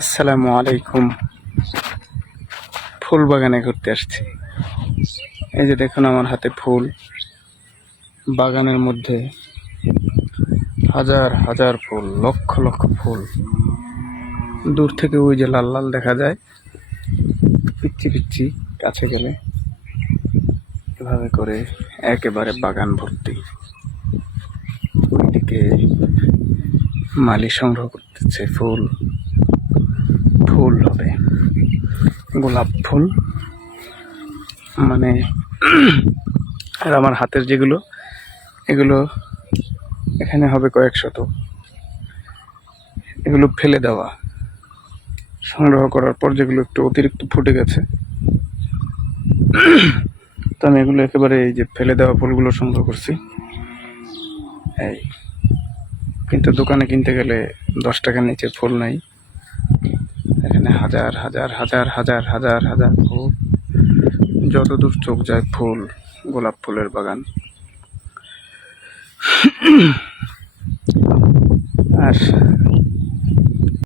আসসালামু আলাইকুম। ফুল বাগানে ঘুরতে আসছি। এই যে দেখুন আমার হাতে ফুল। বাগানের মধ্যে হাজার হাজার ফুল, লক্ষ লক্ষ ফুল। দূর থেকে ওই যে লাল লাল দেখা যায়, পিচ্ছি পিচ্ছি। কাছে গেলে এভাবে করে একেবারে বাগান ভর্তি। ওইদিকে মালি সংগ্রহ করতেছে ফুল। ফুল হবে গোলাপ ফুল, মানে আর আমার হাতের যেগুলো, এগুলো এখানে হবে কয়েক শত। এগুলো ফেলে দেওয়া, সংগ্রহ করার পর যেগুলো একটু অতিরিক্ত ফুটে গেছে, তো আমি এগুলো একেবারে এই যে ফেলে দেওয়া ফুলগুলো সংগ্রহ করছি। এই কিন্তু দোকানে কিনতে গেলে 10 টাকার নিচে ফুল নাই। এখানে হাজার হাজার হাজার হাজার হাজার হাজার ফুল, যতদূর চোখ যায় ফুল, গোলাপ ফুলের বাগান। আর